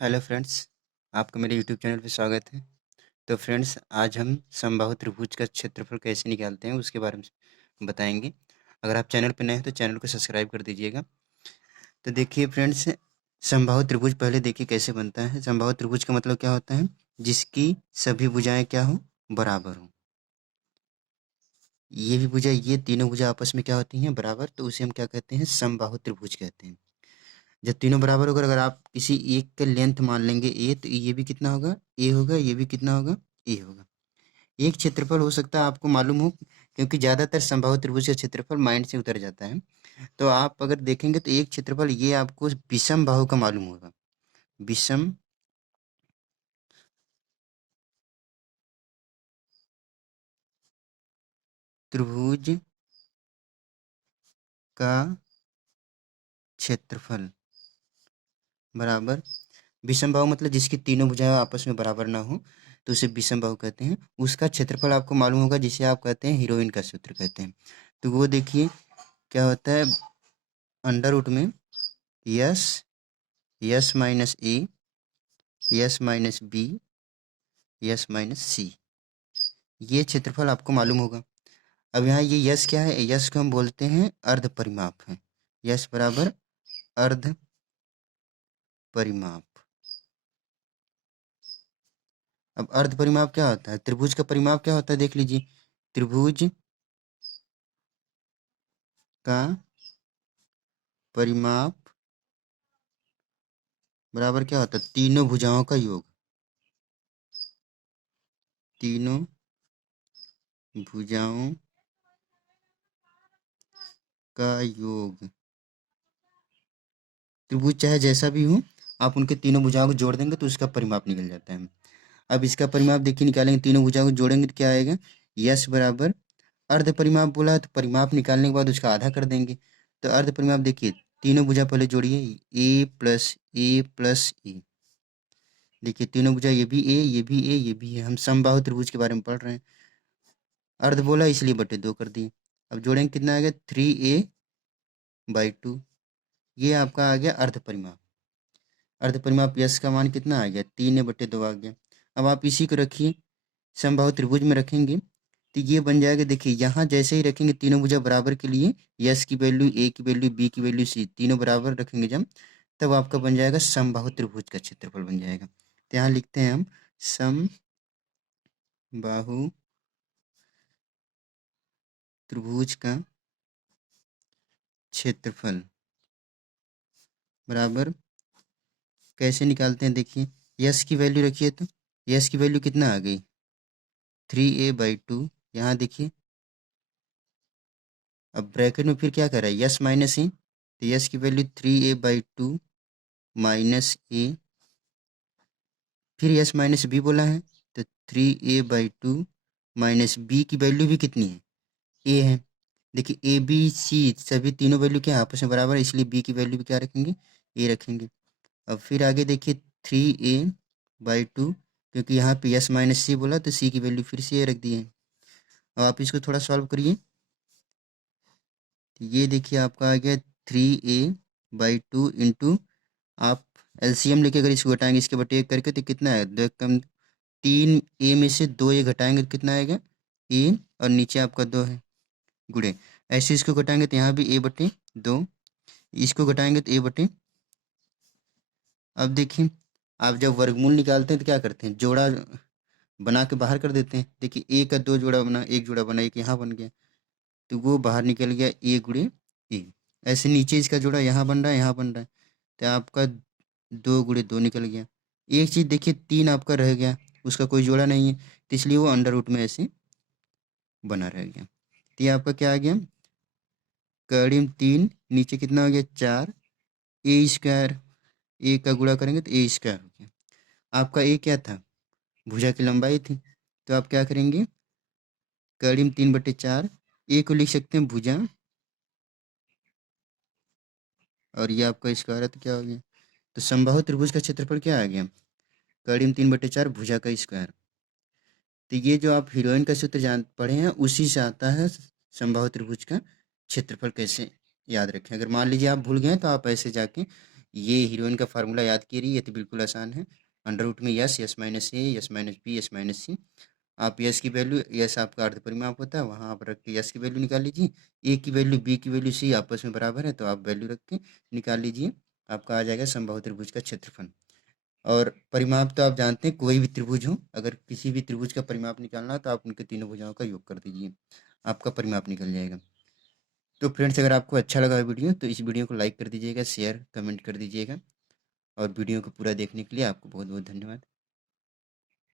Hello friends, आपका मेरे YouTube channel पे स्वागत है। तो फ्रेंड्स, आज हम समबाहु त्रिभुज का क्षेत्रफल कैसे निकालते हैं उसके बारे में बताएंगे। अगर आप चैनल पे नए हैं तो चैनल को सब्सक्राइब कर दीजिएगा। तो देखिए फ्रेंड्स, समबाहु त्रिभुज पहले देखिए कैसे बनता है। समबाहु त्रिभुज का मतलब क्या होता है? जिसकी सभी भुजाएं क्या हो, बराबर हो। ये भी भुजा, ये तीनों भुजा आपस में क्या होती हैं, बराबर। तो उसे हम क्या कहते हैं, समबाहु त्रिभुज कहते हैं। जब तीनों बराबर होकर अगर आप किसी एक का लेंथ मान लेंगे ए, तो ये भी कितना होगा, ए होगा। ये भी कितना होगा, ए होगा। एक क्षेत्रफल हो सकता है आपको मालूम हो, क्योंकि ज़्यादातर समबाहु त्रिभुज का क्षेत्रफल माइंड से उतर जाता है। तो आप अगर देखेंगे तो एक क्षेत्रफल ये आपको विषम बाहु का मालूम होगा। विषम त्रिभुज का क्षेत्रफल बराबर, विषम बाहु मतलब जिसकी तीनों भुजाएं आपस में बराबर ना हो, तो उसे विषम बाहु कहते हैं। उसका क्षेत्रफल आपको मालूम होगा, जिसे आप कहते हैं हीरोइन का सूत्र कहते हैं। तो वो देखिए क्या होता है, अंडर रूट में s, s minus a, s minus b, s minus c. ये क्षेत्रफल आपको मालूम होगा। अब यहाँ ये यस क्या है, यस को हम बोलते हैं अर्ध परिमाप है। यस बराबर अर्ध परिमाप। अब अर्ध परिमाप क्या होता है? त्रिभुज का परिमाप क्या होता है, देख लीजिए। त्रिभुज का परिमाप बराबर क्या होता है, तीनों भुजाओं का योग। तीनों भुजाओं का योग। त्रिभुज चाहे जैसा भी हो, आप उनके तीनों भुजाओं को जोड़ देंगे तो उसका परिमाप निकल जाता है। अब इसका परिमाप देखिए निकालेंगे, तीनों भुजाओं को जोड़ेंगे तो क्या आएगा, यस बराबर अर्ध परिमाप बोला है तो परिमाप निकालने के बाद उसका आधा कर देंगे। तो अर्ध परिमाप देखिए, तीनों भुजा पहले जोड़िए, ए प्लस ए प्लस ए। देखिए तीनों भुजा, ये भी ए, ये भी ए, ये भी है। हम समबाहु त्रिभुज के बारे में पढ़ रहे हैं। अर्ध बोला इसलिए बटे दो कर दिए। अब जोड़ेंगे कितना आ गया, 3a/2। ये आपका आ गया अर्ध परिमाप। अर्ध परिमाप यस का मान कितना आ गया, 3a/2 आ गया। अब आप इसी को रखिए, समबाहु त्रिभुज में रखेंगे तो ये बन जाएगा। देखिए यहाँ जैसे ही रखेंगे तीनों भुजा बराबर के लिए, यस की वैल्यू, ए की वैल्यू, बी की वैल्यू, सी तीनों बराबर रखेंगे जब, तब आपका बन जाएगा समबाहु त्रिभुज का क्षेत्रफल बन जाएगा। तो यहाँ लिखते हैं हम समबाहु त्रिभुज का क्षेत्रफल बराबर, कैसे निकालते हैं देखिए। यस की वैल्यू रखिए, तो यस की वैल्यू कितना आ गई, 3a/2। यहाँ देखिए, अब ब्रैकेट में फिर क्या कर रहा है, यस माइनस ए, तो यस की वैल्यू 3a/2 माइनस ए। फिर यस माइनस बी बोला है, तो 3a/2 माइनस बी की वैल्यू भी कितनी है, ए है। देखिए ए बी सी सभी तीनों वैल्यू क्या है, आपस में बराबर है, इसलिए बी की वैल्यू भी क्या रखेंगे, ए रखेंगे। अब फिर आगे देखिए 3a/2, क्योंकि यहाँ पे यस माइनस सी बोला तो सी की वैल्यू फिर से ए रख दी है। अब आप इसको थोड़ा सॉल्व करिए, तो ये देखिए आपका आ गया 3a/2 इंटू, आप एलसीएम लेके अगर इसको घटाएंगे इसके बटे एक करके तो कितना है, दो कम 3a में से 2a घटाएंगे तो कितना आएगा, ए, और नीचे आपका 2 है, गुड़े। ऐसे इसको घटाएंगे तो यहाँ भी a/2, इसको घटाएंगे तो a/। अब देखिए, आप जब वर्गमूल निकालते हैं तो क्या करते हैं, जोड़ा बना के बाहर कर देते हैं। देखिए ए का 2 जोड़ा बना, एक जोड़ा बना, एक यहाँ बन गया, तो वो बाहर निकल गया ए गुड़े ए। ऐसे नीचे इसका जोड़ा यहाँ बन रहा है, यहाँ बन रहा है, तो आपका 2 गुड़े 2 निकल गया। एक चीज़ देखिए, 3 आपका रह गया, उसका कोई जोड़ा नहीं है, तो इसलिए वो अंडर रूट में ऐसे बना रह गया। तो ये आपका क्या आ गया, करीब 3, नीचे कितना हो गया 4, ए स्क्वायर। ए का गुणा करेंगे तो ए स्क्वायर हो गया। आपका ए क्या था, भुजा की लंबाई थी, तो आप क्या करेंगे, करीब 3/4, ए को लिख सकते हैं भुजा, और ये आपका स्क्वायर है, तो क्या हो गया। तो समबाहु त्रिभुज का क्षेत्रफल क्या आ गया, करीब 3/4 भुजा का स्क्वायर। तो ये जो आप हीरोइन का सूत्र जान पढ़े हैं, उसी से आता है समबाहु त्रिभुज का क्षेत्रफल कैसे याद रखें। अगर मान लीजिए आप भूल गए तो आप ऐसे जाके ये हीरोइन का फार्मूला याद कीजिए, ये तो बिल्कुल आसान है। अंडर रूट में s, s minus a, s minus b, s minus c. आप यस की वैल्यू, यस आपका अर्ध परिमाप होता है, वहाँ आप रख के यस की वैल्यू निकाल लीजिए। ए की वैल्यू बी की वैल्यू सी आपस में बराबर है, तो आप वैल्यू रख के निकाल लीजिए। आपका आ जाएगा समबाहु त्रिभुज का क्षेत्रफल। और परिमाप तो आप जानते हैं, कोई भी त्रिभुज हो, अगर किसी भी त्रिभुज का परिमाप निकालना है तो आप उनके तीनों भुजाओं का योग कर दीजिए, आपका परिमाप निकल जाएगा। तो फ्रेंड्स, अगर आपको अच्छा लगा वीडियो तो इस वीडियो को लाइक कर दीजिएगा, शेयर कमेंट कर दीजिएगा। और वीडियो को पूरा देखने के लिए आपको बहुत बहुत धन्यवाद।